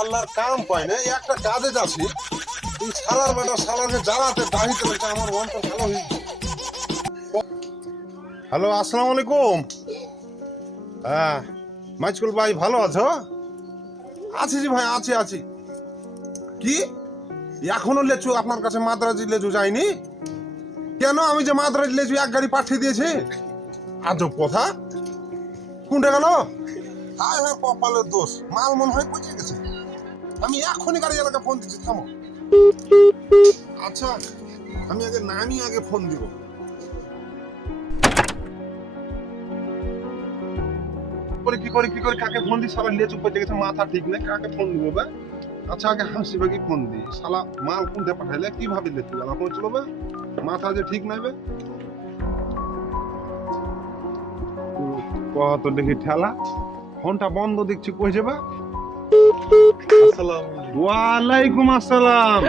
আল্লাহর কাম পাই না একটা কাজে যাচ্ছি। এই সালার বেটা সালাকে জ্বালাতে দাঁড়িতে লাগছে আমার মনটা ভালো হয়ে হ্যালো আসসালামু আলাইকুম। হ্যাঁ মাইজকুল ভাই ভালো আছো? আছি জি ভাই আছি আছি। কি? এখনও লেচু আপনার কাছে মাদ্রাজি লেচু যায়নি? কেন? আমি যে মাদ্রাজি লেচু এক গাড়ি পাঠিয়ে দিয়েছি। আজব কথা। কোনটা গেল? হায় হায় কপালের দোষ। মাল মনে হয় পচে গেছে। আমি এখনই গাড়ি এলাকা ফোন দিচ্ছি, থামো। আচ্ছা আমি আগে নামি আগে ফোন দিব। করে, কি করে কি করে, কাকে ফোন দি সারা লেচু পচে গেছে মাথা ঠিক নেই, কাকে ফোন দিব বে? আচ্ছা আগে হাসি বাকি ফোন দি শালা, মাল কোনটা পাঠাইলে? কীভাবে লেচু গেলা পৌঁছলো বে মাথা যে ঠিক নাই কত দেখি ঠেলা। ফোনটা বন্ধ দেখছি, কই যাবে? ওয়ালাইকুম আসসালাম।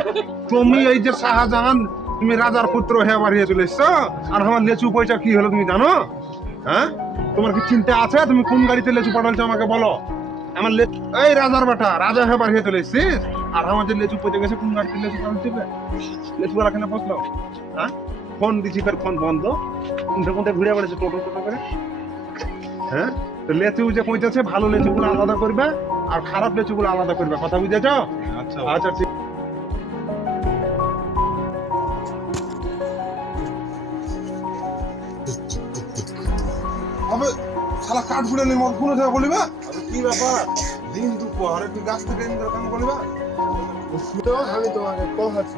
তুমি এই যে শাহজাহান, তুমি রাজার পুত্র হয়ে বাড়িয়ে চলে এসছো? আর আমার লেচু পয়সা কি হলো তুমি জানো? হ্যাঁ? তোমার কি চিন্তা আছে? তুমি কোন গাড়িতে লেচু পাঠালছো আমাকে বলো। আমার এই রাজার বেটা, রাজা হয়ে বাড়িয়ে চলে এসছিস? আর আমার যে লেচু পচে গেছে, কোন গাড়িতে লেচু পাঠাচ্ছে লেচু বেলা কেন বসল হ্যাঁ? ফোন দিছি ফের ফোন বন্ধ। কোনটা কোনটা ঘুরে বেড়েছে টোটো টোটো করে? হ্যাঁ? লেচু যে পৌঁছেছে ভালো লেচুগুলো আলাদা করবে আর খারাপ লেচুগুলো আলাদা করবে। কথা বুঝেছ? আচ্ছা। আচ্ছা ঠিক। আবে শালা কাঠ ফুড়ে নিয়ে মদ ফুলে থেকে বলিবা কি ব্যাপার? দিন দুপুর একটু গাছ থেকে এনে বলিবা তো আমি তোমাকে কহাছি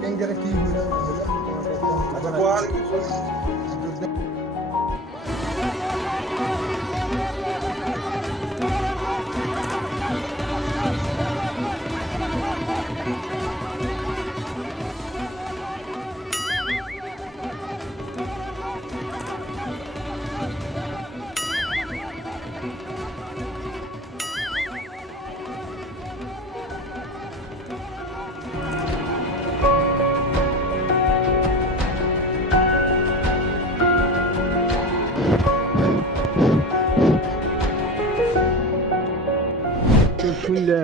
যে কি হইল। আচ্ছা কোয়ার কি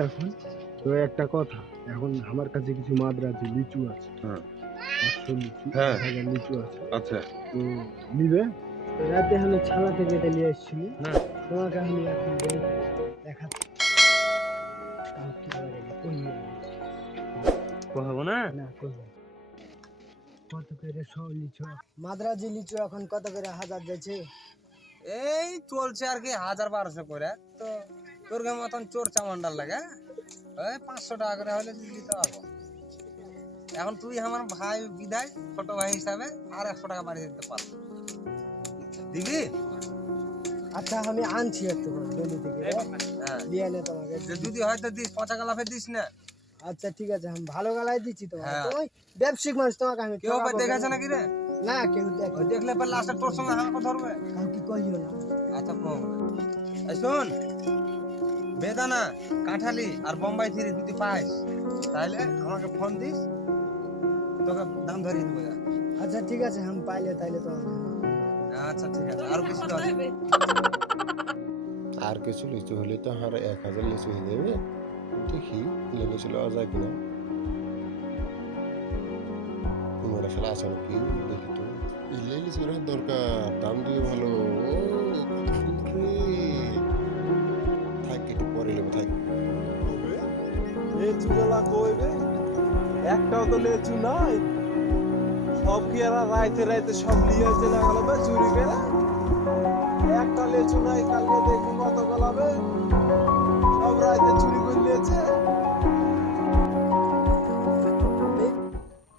এখন তো একটা কথা এখন আমার কাছে কিছু মাদ্রাজি লিচু আছে। হ্যাঁ। পাঁচশো লিচু হ্যাঁ। হাজার লিচু আছে। আচ্ছা। তো নিবে? রাতে আমি ছালা থেকে এটা নিয়ে এসেছিল হ্যাঁ। তোমাকে আমি এখন দেখাচ্ছি। না, না। কহাবো। কত করে সব লিচু? মাদ্রাজি লিচু এখন কত করে হাজার যাচ্ছে এই চলছে আর কি হাজার বারোশো করে। তো তোর গায়ে মতন চোর চামন্ডার লাগে। ওই পাঁচশো টাকা করে হলে দিতে পারব। এখন তুই আমার ভাই বিদায় ছোট ভাই হিসাবে আর একশো টাকা বাড়িয়ে দিতে পারব। দিবি? আচ্ছা আমি আনছি একটু থেকে। হ্যাঁ। দিয়ে নে তোমাকে। যদি হয়তো দিস পচা গালাফে দিস না। আচ্ছা ঠিক আছে আমি ভালো গালায় দিচ্ছি তোমাকে। হ্যাঁ। তুমি ব্যবসায়িক মানুষ তোমাকে আমি কেউ বা দেখেছে না। নাকি রে? না কেউ দেখো দেখলে পর লাস্টে তোর সঙ্গে হাঁকা ধরবে কাউকে কইও না। আচ্ছা কম শোন বেদানা কাঁঠালি আর বোম্বাই থ্রি যদি পাইস তাহলে আমাকে ফোন দিস তোকে দাম ধরিয়ে দেবো আচ্ছা ঠিক আছে আমি পাইলে তাইলে তো আচ্ছা ঠিক আছে আর কিছু আর কিছু লিচু হলে তো আমার এক হাজার লিচু হয়ে যাবে। দেখি লেলে চলে যাওয়া যায় কিনা। তোমরা আসলে আছে নাকি দেখি তো। ইলে লিচু দরকার দাম দিয়ে ভালো। ও নেব থাক লেচু গেলা কইবে? একটাও তো লেচু নাই। সব কি এরা রাইতে রাইতে সব লিয়ে চলে গেল বে চুরি করে? একটা লেচু নাই, কালকে দেখব কত গলাবে। সব রাইতে চুরি করে নিয়েছে।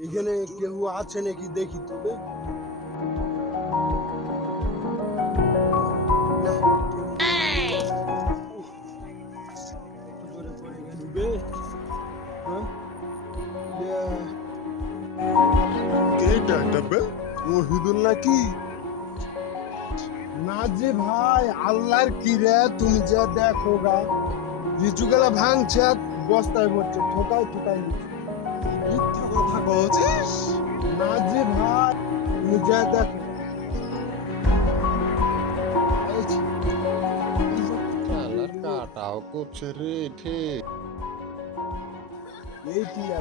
এখানে কেউ আছে নাকি দেখি তবে এইটা একটা বে মহিদুল নাকি? না যে ভাই আল্লাহর কি রে তুমি যে দেখো গা লিচু গেলা ভাঙছে বস্তায় ভরছে ঠোকাই ঠোকাই। মিথ্যা কথা কহছিস না যে ভাই তুমি যে দেখো কাটাও করছে রে ঠে। এই টিয়া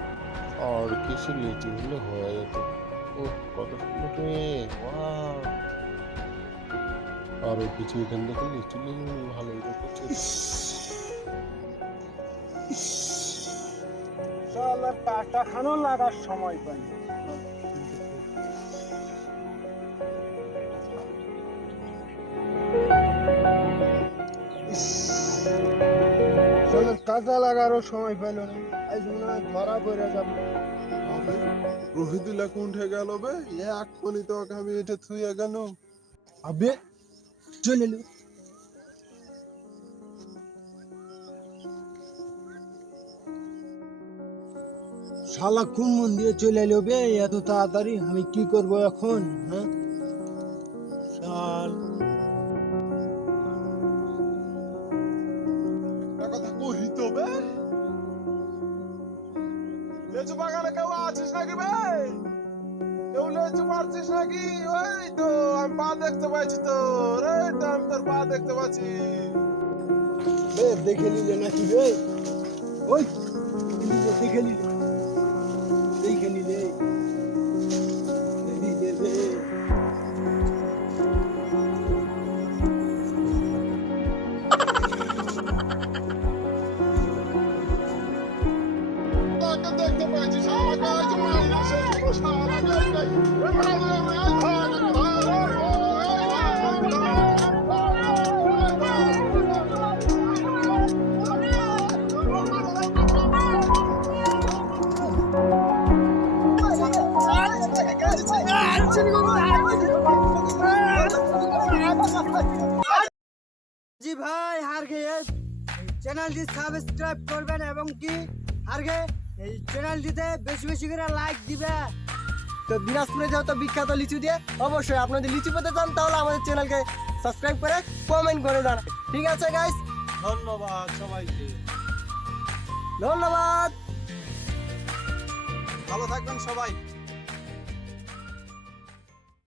আর কিছু লিচু হলে হয়ে যেত। ও কত সুন্দর তুমি। আরও কিছু এখান থেকে লিচু লিচু ভালোই তো করছে শালা লাগার সময় পাই। লাগারও সময় পাইল না। ধরা পড়ে যাবে। রোহিতুল্লাহ কোনঠে গেল বে? তো আমি এটা থুয়ে গেল। আবে চলে এলো। শালা কোন মন দিয়ে চলে এলো বে? এত তাড়াতাড়ি আমি কি করব এখন হ্যাঁ? শাল নাকি ভাই? কেউ নেচে পারছিস নাকি? ওই তো, আমি পা দেখতে পাচ্ছি তো ওই তো আমি তোর পা দেখতে পাচ্ছি। দেখে নিলে নাকি রে? ওই, দেখে নিলে। জি ভাই হার গিয়ে চ্যানেলটি সাবস্ক্রাইব করবেন এবং কি? আর গে এই চ্যানেলটিতে বেশি বেশি করে লাইক দিবে। তো দিনাজপুরে যেহেতু বিখ্যাত লিচু দিয়ে অবশ্যই আপনাদের লিচু পেতে চান তাহলে আমাদের চ্যানেলকে সাবস্ক্রাইব করে কমেন্ট করে জানান ঠিক আছে গাইস ধন্যবাদ সবাইকে। ধন্যবাদ। ভালো থাকবেন সবাই।